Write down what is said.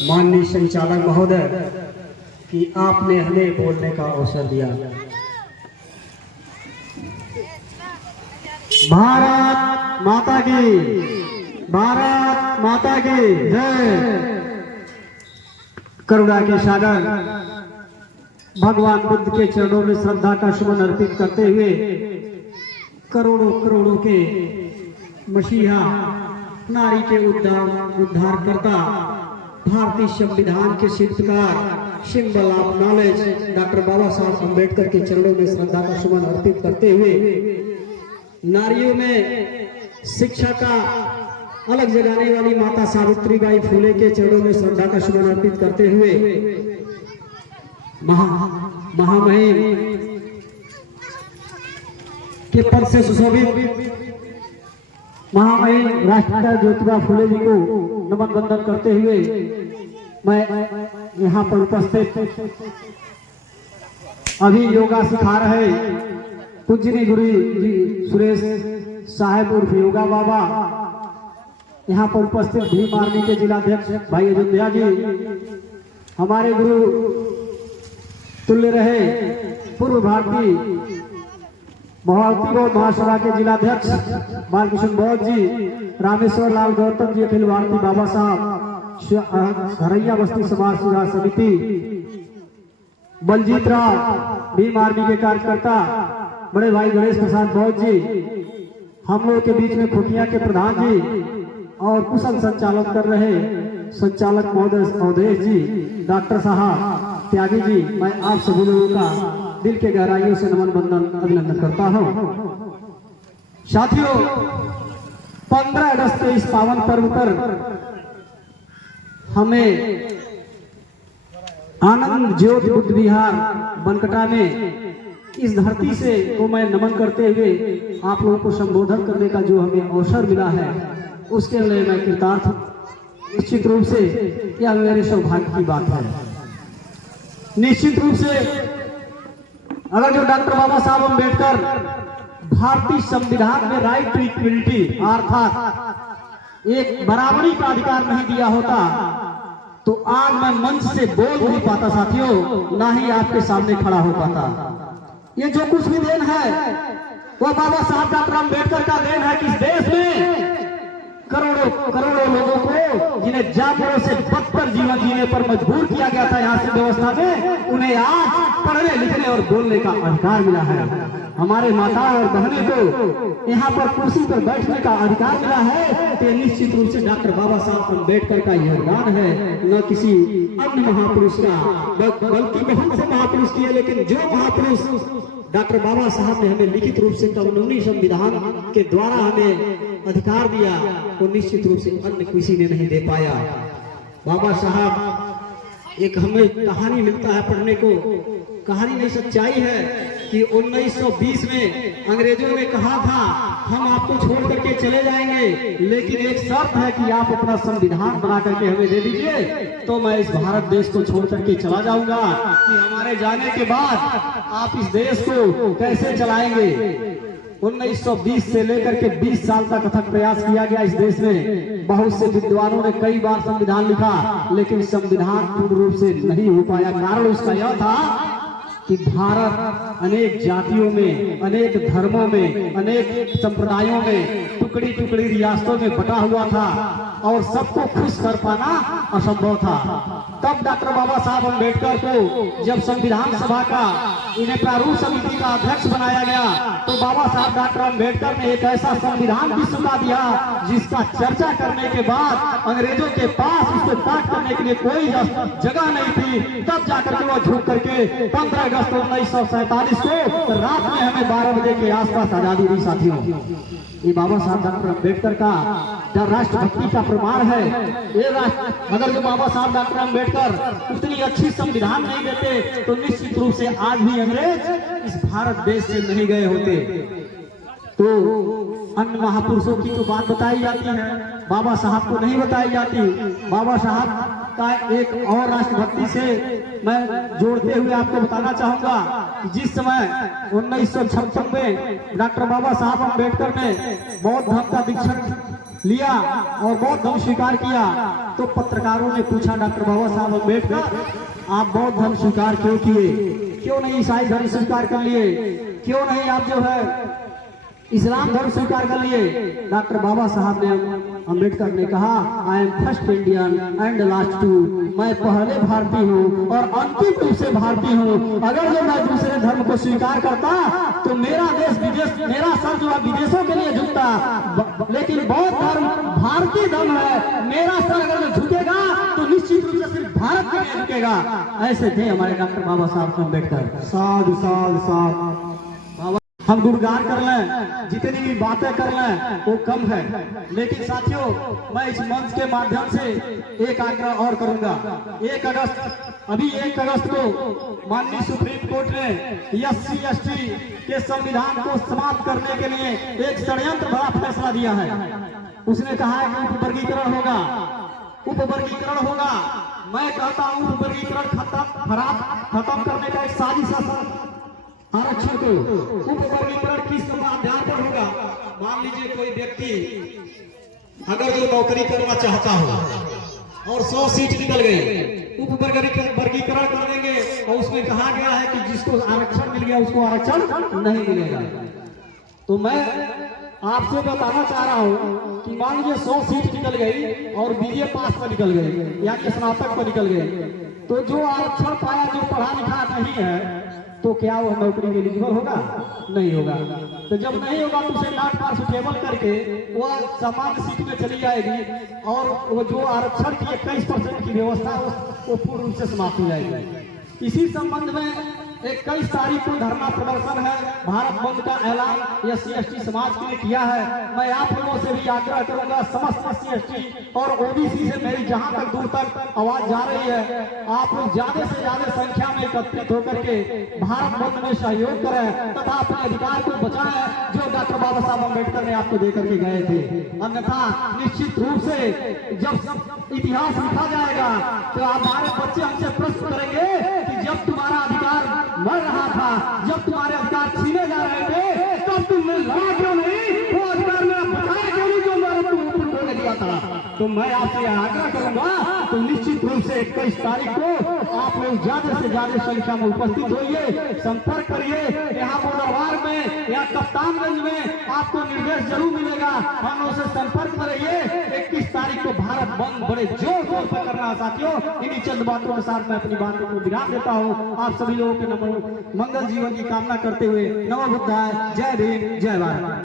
माननीय संचालक महोदय कि आपने हमें बोलने का अवसर दिया। भारत माता की, भारत माता की जय। करुणा के सागर भगवान बुद्ध के चरणों में श्रद्धा का सुमन अर्पित करते हुए करोड़ों करोड़ों के मसीहा, नारी के उद्धारकर्ता, भारतीय संविधान के शिल्पकार, सिंबल ऑफ नॉलेज डॉक्टर बाबा साहब अम्बेडकर के चरणों में श्रद्धा का सुमन अर्पित करते हुए नारियों में शिक्षा का अलग जगाने वाली माता सावित्रीबाई फुले के चरणों में श्रद्धा का सुमन अर्पित करते हुए महामहिम के पद से सुशोभित महामहिम राष्ट्रपिता ज्योतिबा फुले जी को नमन वंदन करते हुए मैं यहाँ पर उपस्थित अभी योगा सिखा रहे पूजनी गुरु जी सुरेश साहेब उर्फ योगा बाबा, यहाँ पर उपस्थित भीम आर्मी के जिलाध्यक्ष भाई अयोध्या जी, हमारे गुरु तुल्य रहे पूर्व भारतीय रोड महासभा के जिलाध्यक्ष बालकृष्ण बौद्ध जी, रामेश्वर लाल गौतम जी, अखिल भारतीय बाबा साहब हरैया बस्ती समाज सुधार समिति, बलजीत राव भीम आर्मी के कार्यकर्ता, बड़े भाई गणेश प्रसाद बौद्ध जी, हम लोग के बीच में खुटिया के प्रधान जी और कुशल संचालन कर रहे संचालक महोदय अवधेश जी, डॉक्टर साहब त्यागी जी, मैं आप सभी लोगों का दिल के गहराइयों से नमन वंदन अभिनंदन करता हूं। साथियों, 15 अगस्त के इस पावन पर्व पर हमें आनंद ज्योति बुद्ध विहार बनकटा में इस धरती से को मैं नमन करते हुए आप लोगों को संबोधन करने का जो हमें अवसर मिला है उसके लिए मैं कृतार्थ हूं। निश्चित रूप से यह मेरे सौभाग्य की बात है। निश्चित रूप से अगर जो डॉक्टर बाबा साहब अम्बेडकर भारतीय संविधान में राइट टू इक्वलिटी अर्थात एक बराबरी का अधिकार नहीं दिया होता तो आज मैं मंच से बोल नहीं पाता साथियों, ना ही आपके सामने खड़ा हो पाता। ये जो कुछ भी देन है वो बाबा साहब डॉक्टर अम्बेडकर का देन है कि इस देश में करोड़ों करोड़ों लोगों को जिन्हें जानवरों से बदतर जीवन जीने पर मजबूर किया गया था यहाँ से व्यवस्था में, उन्हें आज पढ़ने लिखने और बोलने का अधिकार मिला है। हमारे माता और बहनों को यहाँ पर कुर्सी पर बैठने का अधिकार मिला है तो निश्चित रूप से डॉक्टर बाबा साहब अम्बेडकर का योगदान है, न किसी अन्य महापुरुष का, बल्कि बहुत से महापुरुष किए, लेकिन जो महापुरुष डॉक्टर बाबा साहब ने हमें लिखित रूप से कानूनी संविधान के द्वारा हमें अधिकार दिया वो निश्चित रूप से अन्य किसी ने नहीं दे पाया। बाबा साहब एक हमें कहानी मिलता है पढ़ने को, कहानी नहीं सच्चाई है कि 1920 में अंग्रेजों ने कहा था हम आपको छोड़ करके चले जाएंगे, लेकिन एक शर्त है कि आप अपना संविधान बना करके हमें दे दीजिए तो मैं इस भारत देश को छोड़ करके चला जाऊंगा। कि हमारे जाने के बाद आप इस देश को कैसे चलाएंगे। 1920 से लेकर के 20 साल तक अथक प्रयास किया गया इस देश में। बहुत से विद्वानों ने कई बार संविधान लिखा लेकिन संविधान पूर्ण रूप से नहीं हो पाया। कारण उसका यह था कि भारत अनेक जातियों में, अनेक धर्मों में, अनेक संप्रदायों में टुकड़ी टुकड़ी रियासतों में बटा हुआ था और सबको खुश कर पाना असंभव था। तब डॉक्टर बाबा साहब अम्बेडकर को जब संविधान सभा का इन्हें प्रारूप समिति का अध्यक्ष बनाया गया तो बाबा साहब डॉक्टर अम्बेडकर ने एक ऐसा संविधान विश्व का दिया जिसका चर्चा करने के बाद अंग्रेजों के पास उसको पाठ करने के लिए कोई जगह नहीं थी। तब जाकर के वो झुक करके 15 अगस्त 1947 को रात में हमें 12 बजे के आसपास आजादी दी। साथियों, ये बाबा साहब डॉक्टर अम्बेडकर का राष्ट्रभक्ति का प्रमाण है। ये अगर जो बाबा साहब डॉक्टर अम्बेडकर उतनी अच्छी संविधान नहीं देते तो निश्चित रूप से आज भी अंग्रेज इस भारत देश से नहीं गए होते। तो अन्य महापुरुषों की तो बात बताई जाती है, बाबा साहब को नहीं बताई जाती। बाबा साहब का एक और राष्ट्रभक्ति से मैं जोड़ते हुए आपको बताना चाहूंगा कि जिस समय 1956 में डॉक्टर बाबा साहब अम्बेडकर ने बौद्ध धर्म का दीक्षण लिया और बौद्ध धर्म स्वीकार किया, तो पत्रकारों ने पूछा डॉक्टर बाबा साहब अम्बेडकर आप बौद्ध धर्म स्वीकार क्यों किए, क्यों नहीं ईसाई धर्म स्वीकार कर लिए, क्यों नहीं आप जो है इस्लाम धर्म स्वीकार कर लिए। डॉक्टर बाबा साहब ने अम्बेडकर ने कहा I am first Indian and last too, मैं पहले भारतीय हूँ और अंतिम रूप से भारतीय हूँ। अगर जो मैं दूसरे धर्म को स्वीकार करता तो मेरा देश विदेश, मेरा सर जो है विदेशों के लिए झुकता, लेकिन बौद्ध धर्म भारतीय धर्म है, मेरा सर अगर झुकेगा तो निश्चित रूप से सिर्फ भारत के लिए झुकेगा। ऐसे थे हमारे डॉक्टर बाबा साहब अम्बेडकर। साधु साधु साधु। हम गुणगान कर लें, जितनी भी बातें कर लें वो कम है, लेकिन साथियों मैं इस मंच के माध्यम से एक आग्रह और करूंगा। 1 अगस्त को माननीय सुप्रीम कोर्ट ने SC/ST के संविधान को समाप्त करने के लिए एक षड्यंत्र भरा फैसला दिया है। उसने कहा है कि उपवर्गीकरण होगा। मैं कहता हूँ उपवर्गीकरण खत्म करने का एक साजिश आरक्षण को उपवर्गीकरण किस आधार पर होगा। मान लीजिए कोई व्यक्ति अगर जो नौकरी करना चाहता हो और 100 सीट निकल गई, उपवर्गीकरण कर देंगे और उसमें कहा गया है कि जिसको आरक्षण मिल गया उसको आरक्षण नहीं मिलेगा। तो मैं आपसे बताना चाह रहा हूँ कि मान लीजिए 100 सीट निकल गई और BA पास पर निकल गई या स्नातक पर निकल गए, तो जो आरक्षण पाया जो पढ़ा लिखा नहीं है तो क्या वह नौकरी में एलिजिबल होगा? नहीं होगा। तो जब नहीं होगा तो उसे नॉट पास सुटेबल करके वह सामान्य सीट में चली जाएगी और वो जो आरक्षण की 21% की व्यवस्था वो पूर्ण रूप से समाप्त हो जाएगी। इसी संबंध में 21 तारीख को धरना प्रदर्शन है, भारत बंद का ऐलान SC/ST समाज के लिए किया है। मैं आप लोगों से भी आग्रह करूंगा, समस्त SC/ST और OBC से मेरी जहां तक दूर तक आवाज जा रही है, आप लोग ज्यादा से ज्यादा संख्या में एकत्रित होकर के भारत बंद में सहयोग करें तथा अपने अधिकार को बचाएं जो डॉक्टर बाबा साहब अम्बेडकर ने आपको देकर के गए थे। अन्यथा निश्चित रूप से जब इतिहास लिखा जाएगा तो हमारे बच्चे हमसे प्रश्न करेंगे कि जब तुम्हारा अधिकार मर रहा था, जब तुम्हारे अधिकार छीने जा रहे थे, तब तुमने लड़ा क्यों नहीं, वो अधिकार मेरा बचाया क्यों नहीं जो मैंने तुम ऊपर बोलने दिया था। तो मैं आपसे आग्रह करूंगा तो निश्चित रूप से 21 तारीख को आप लोग ज्यादा से ज्यादा संख्या में उपस्थित होइए, संपर्क करिए। यहाँ बोदरवार में या कप्तानगंज में आपको निर्देश जरूर मिलेगा, हम लोग से संपर्क करिए। 21 तारीख को भारत बंद बड़े जोर शोर से करना। साथियों इन्हीं चंद बातों के साथ मैं अपनी बातों को विराम देता हूँ। आप सभी लोगों के मंगल जीवन की कामना करते हुए नमो बुद्धाय, जय भीम, जय भारत।